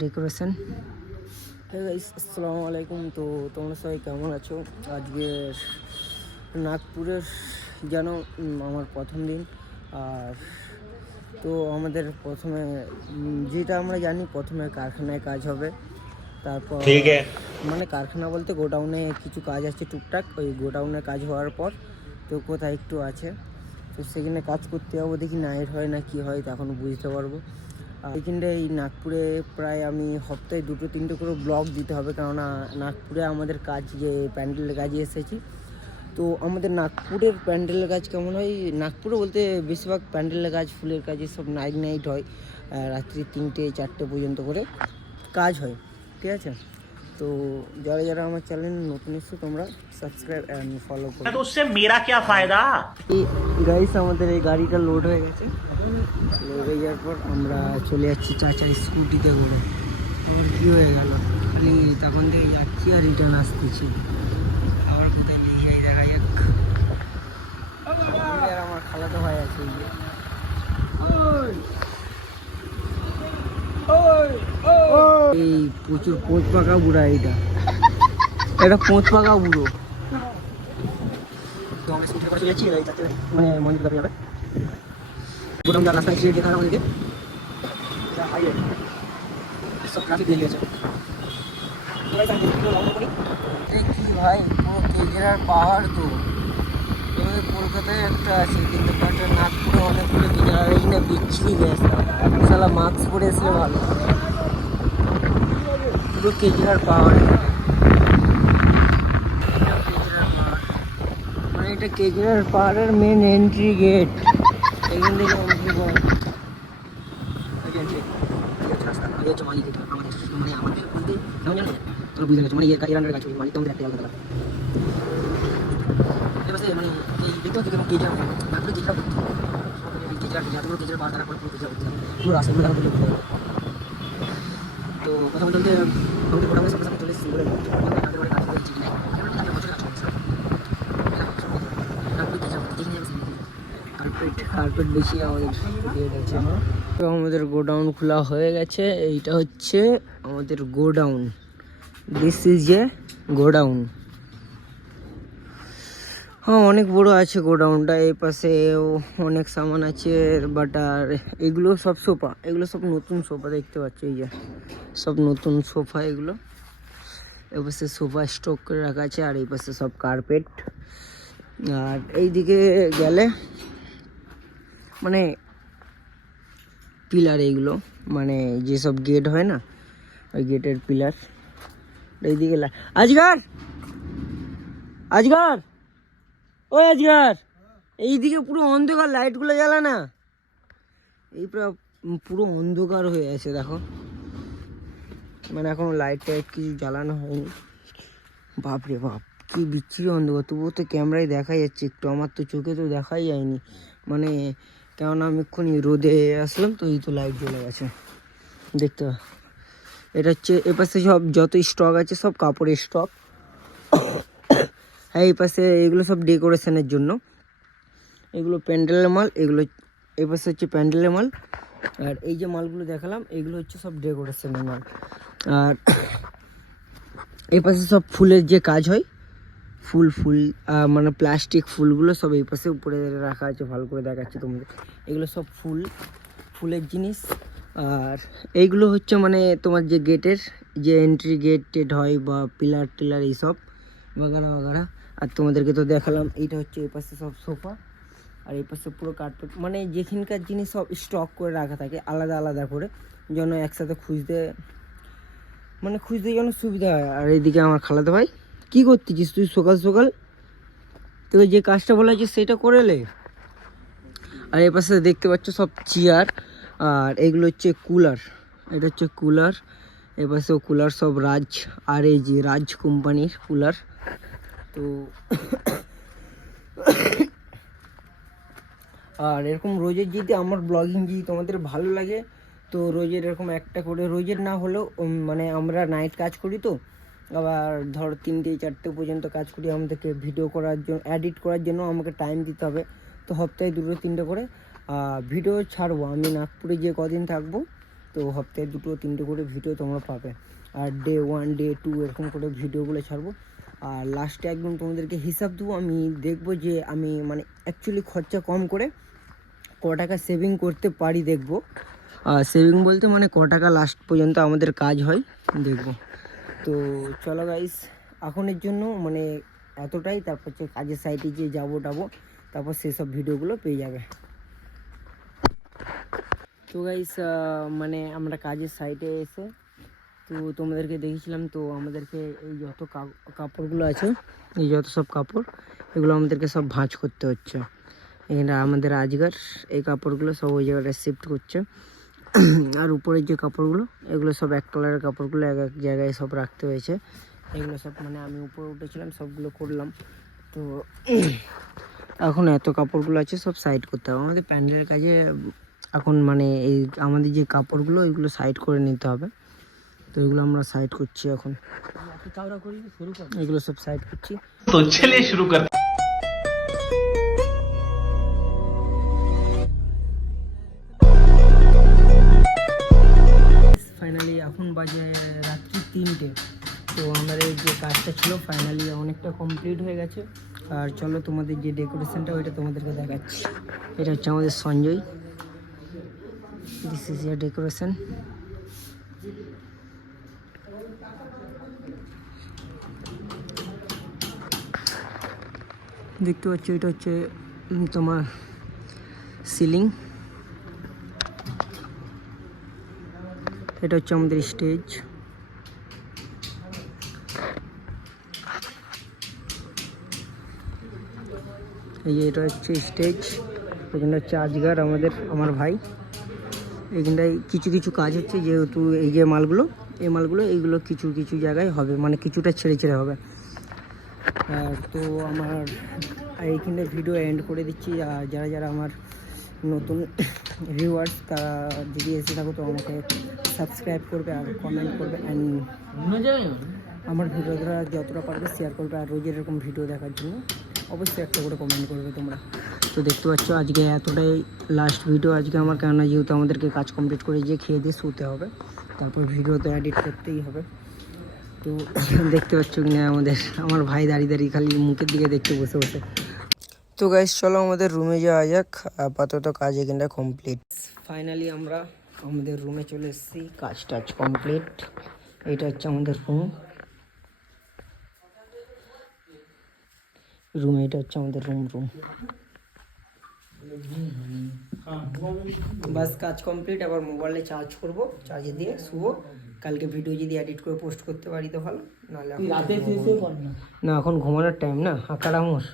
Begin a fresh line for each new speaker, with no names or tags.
Decoration. আসসালামু আলাইকুম। তো তোমরা সবাই কেমন আছো? আজকে নাগপুরের যেন আমার প্রথম দিন। আর তো আমাদের প্রথমে যেটা আমরা জানি প্রথমে কারখানায় কাজ হবে। তারপর মানে কারখানা বলতে গোডাউনে কিছু কাজ আছে টুকটাক। ওই গোডাউনে কাজ হওয়ার পর তো কোথায় একটু আছে। তো সেখানে কাজ করতে যাব। দেখি নাইট হয় না কি হয় তখন বুঝতে পারব। এখানটা এই নাগপুরে প্রায় আমি সপ্তাহে দুটো তিনটে করে ব্লগ দিতে হবে। কেননা নাগপুরে আমাদের কাজ যে প্যান্ডেলের কাজে এসেছি। তো আমাদের নাগপুরের প্যান্ডেলের কাজ কেমন হয়? নাগপুরে বলতে বেশিরভাগ প্যান্ডেলের কাজ ফুলের কাজ সব নাইট নাইট হয় রাত্রি তিনটে, চারটে পর্যন্ত করে কাজ হয়। ঠিক আছে? তো যারা যারা আমার চ্যানেল নতুন এসছো তোমরা সাবস্ক্রাইব অ্যান্ড ফলো করো
तो उससे मेरा क्या फायदा
গাইস আমাদের এই গাড়িটা লোড হয়ে গেছে লোড হয়ে যাওয়ার পর আমরা চলে যাচ্ছি চাচার স্কুটিতে করে আমার কি হয়ে গেল খালি তখন থেকে যাচ্ছি আর রিটার্ন আসতেছি আবার কোথায় নিয়ে যাই দেখা যাক আমি আর আমার খালাতো ভাই আছে এই প্রচুর পোঁচ পাকা বুড়া এইটা। এটা পোঁচ পাকা বুড়ো। মানে গেছে কি ভাই পাহাড় তো। কলকাতায় একটা আছে, কিন্তু নাগপুরে অনেকগুলো এই না বিচ্ছিরি সালা মাস্ক পরে আসলে ভালো। পুরো কেজরার পাহাড় এটা। এটা কেজরার পাহাড়। মানে এটা কেজরার পাহাড়ের মেন এন্ট্রি গেট এখান থেকে এন্ট্রি পয়েন্ট মালিক এটা আমাদের মানে আমাদের বলতে কেমন জানো তোর বুঝতে গেছো মানে ইয়ে ইরানের কাছে মালিক তোমাদের একটা আলাদা এবার সে মানে এই দেখতে পাচ্ছি কেমন কেজরা না করে কেজরা করতে কেজরা যতগুলো কেজরা পাহাড় তারা করে পুরো কেজরা করতে পুরো রাস্তাগুলো তারা করতে তো কথা বলতে বলতে আমাদের কার্পেট আমাদের গোডাউন খোলা হয়ে গেছে। এইটা হচ্ছে আমাদের godown. This is a godown. হ্যাঁ অনেক বড় আছে গোডাউনটা। এই পাশেও অনেক সামান আছে বাট আর এগুলো সব সোফা। এগুলো সব নতুন সোফা, দেখতে পাচ্ছি এই যে। সব নতুন সোফা এগুলো। এ পাশে সোফা স্টক করে রাখা আছে আর এই পাশে সব কার্পেট। আর এইদিকে গেলে মানে পিলার এইগুলো মানে যেসব গেট হয় না, ওই গেটের পিলার। এইদিকে আজগার! আজগার! ও আজগার! এইদিকে পুরো অন্ধকার লাইটগুলো জ্বালা না। এই পুরো অন্ধকার হয়ে আছে, দেখো। মানে এখনও লাইট টাইট কিছু জ্বালানো হয়নি। বাপরে বাপ, কি বিচ্ছিরি অন্ধকার। তবুও তো ক্যামেরায় দেখা যাচ্ছে একটু, আমার তো চোখে তো দেখাই যায়নি। মানে কেননা আমি এক্ষুনি রোদে আসলাম, তো এই তো লাইট জ্বলে গেছে। দেখতে এটা হচ্ছে, এ পাশে সব যত স্টক আছে সব কাপড়ের স্টক হ্যাঁ এই পাশে এগুলো সব ডেকোরেশনের জন্য। এগুলো প্যান্ডেলের মাল, এগুলো এই পাশে হচ্ছে প্যান্ডেলের মাল। আর এই যে মালগুলো দেখালাম, এগুলো হচ্ছে সব ডেকোরেশনের মাল। আর এই পাশে সব ফুলের যে কাজ হয়, ফুল ফুল মানে প্লাস্টিক ফুলগুলো সব এই পাশে উপরে রাখা আছে, ভালো করে দেখাচ্ছি তোমাদের। এগুলো সব ফুল, ফুলের জিনিস। আর এইগুলো হচ্ছে মানে তোমার যে গেটের, যে এন্ট্রি গেট টেট হয় বা পিলার টিলার এইসব বাগানা বাগানা আর তোমাদেরকে তো দেখালাম, এইটা হচ্ছে এই পাশে সব সোফা। আর এই পাশে পুরো কার্পেট মানে যেখানকার জিনিস সব স্টক করে রাখা থাকে, আলাদা আলাদা করে, যেন একসাথে খুঁজতে মানে খুঁজতে যেন সুবিধা হয়। আর এইদিকে আমার খালাতে ভাই, কি করতেছিস তুই সকাল সকাল? তোকে যে কাজটা বলা হয়েছে সেটা করে লে আর এ পাশে দেখতে পাচ্ছ সব চেয়ার আর এগুলো হচ্ছে কুলার এটা হচ্ছে কুলার এ পাশেও কুলার সব রাজ, আর এই যে রাজ কোম্পানির কুলার তো আর এরকম রোজের যদি আমার ব্লগিং যদি তোমাদের ভালো লাগে, তো রোজের এরকম একটা করে, রোজের না হলেও মানে আমরা নাইট কাজ করি তো, আবার ধর তিনটে, চারটে পর্যন্ত কাজ করি, আমাদেরকে ভিডিও করার জন্য এডিট করার জন্য আমাকে টাইম দিতে হবে, তো সপ্তাহে দুটো তিনটে করে ভিডিও ছাড়বো, আমি নাগপুরে যে কদিন থাকব, তো সপ্তাহে দুটো, তিনটে করে ভিডিও তোমরা পাবে, আর ডে ওয়ান ডে টু এরকম করে ভিডিওগুলো ছাড়বো, আর লাস্টে একদম তোমাদেরকে হিসাব দেবো, আমি দেখব যে আমি মানে অ্যাকচুয়ালি খরচা কম করে ক টাকা সেভিং করতে পারি দেখব। আর সেভিং বলতে মানে ক টাকা লাস্ট পর্যন্ত আমাদের কাজ হয়, দেখব। তো চলো গাইস এখনের জন্য মানে এতটাই, তারপর হচ্ছে কাজের সাইটে যে যাব টাবো, তারপর সেসব ভিডিওগুলো পেয়ে যাবে। তো গাইস মানে আমরা কাজের সাইটে এসে, তো তোমাদেরকে দেখেছিলাম তো আমাদেরকে এই যত কাপড়গুলো আছে, এই যত সব কাপড়, এগুলো আমাদেরকে সব ভাঁজ করতে হচ্ছে। এখানে আমাদের আজগার এই কাপড়গুলো সব ওই জায়গায় শিফট করছে। আর উপরের যে কাপড়গুলো এগুলো সব এক কালারের কাপড়গুলো এক এক জায়গায় সব রাখতে হয়েছে। এগুলো সব মানে আমি উপরে উঠেছিলাম সবগুলো করলাম। তো এখন এত কাপড়গুলো আছে সব সাইড করতে হবে। আমাদের প্যান্ডেলের কাজে এখন মানে এই আমাদের যে কাপড়গুলো এগুলো সাইড করে নিতে হবে। তো এগুলো আমরা সাইড করছি এখন। এগুলো সব সাইড করছি। তো ছেলে শুরু করতে কমপ্লিট হয়ে গেছে। আর চলো তোমাদের যে ডেকোরেশনটা ওইটা তোমাদেরকে দেখাচ্ছি। এটা হচ্ছে আমাদের Sanjay. This is year decoration দেখতে পাচ্ছ, এটা হচ্ছে তোমার সিলিং এটা হচ্ছে আমাদের স্টেজ এই যে এটা হচ্ছে স্টেজ এখানে হচ্ছে আজগার আমাদের আমার ভাই। এখানটায় কিছু কিছু কাজ হচ্ছে যেহেতু এই যে মালগুলো এই মালগুলো এইগুলো কিছু কিছু জায়গায় হবে মানে কিছুটা ছেড়ে ছেড়ে হবে। তো আমার এইখানে ভিডিও এন্ড করে দিচ্ছি আর যারা যারা আমার নতুন ভিউয়ার্স তারা যদি এসে থাকো তো আমাকে সাবস্ক্রাইব করবে আর কমেন্ট করবে। অ্যান্ড আমার ভিডিওটা যতটা পারবে শেয়ার করবে আর রোজ এরকম ভিডিও দেখার জন্য। অবশ্যই একটা করে কমেন্ট করবে তোমরা। তো দেখতে পাচ্ছ আজকে এতটাই লাস্ট ভিডিও আজকে আমার কেননা যেহেতু আমাদেরকে কাজ কমপ্লিট করে যে খেয়ে দিয়ে শুতে হবে, তারপর ভিডিও তো এডিট করতেই হবে। তো দেখতে পাচ্ছ কি না আমাদের, আমার ভাই দাঁড়িয়ে দাঁড়িয়ে খালি মুখের দিকে দেখতে বসে বসে। তো গাইস চলো আমাদের রুমে যাওয়া যাক, আপাতত কাজ এখানটা কমপ্লিট ফাইনালি আমরা আমাদের রুমে চলে এসেছি, কাজ টাজ কমপ্লিট এটা হচ্ছে আমাদের রুম রুম এটা হচ্ছে আমাদের রুম রুম বাস কাজ কমপ্লিট আবার মোবাইলে চার্জ করব চার্জে দিয়ে শুভ কালকে ভিডিও যদি এডিট করে পোস্ট করতে পারি তো ভালো নাহলে ঘুমাবো। না। এখন ঘুমানোর টাইম না আকার আমার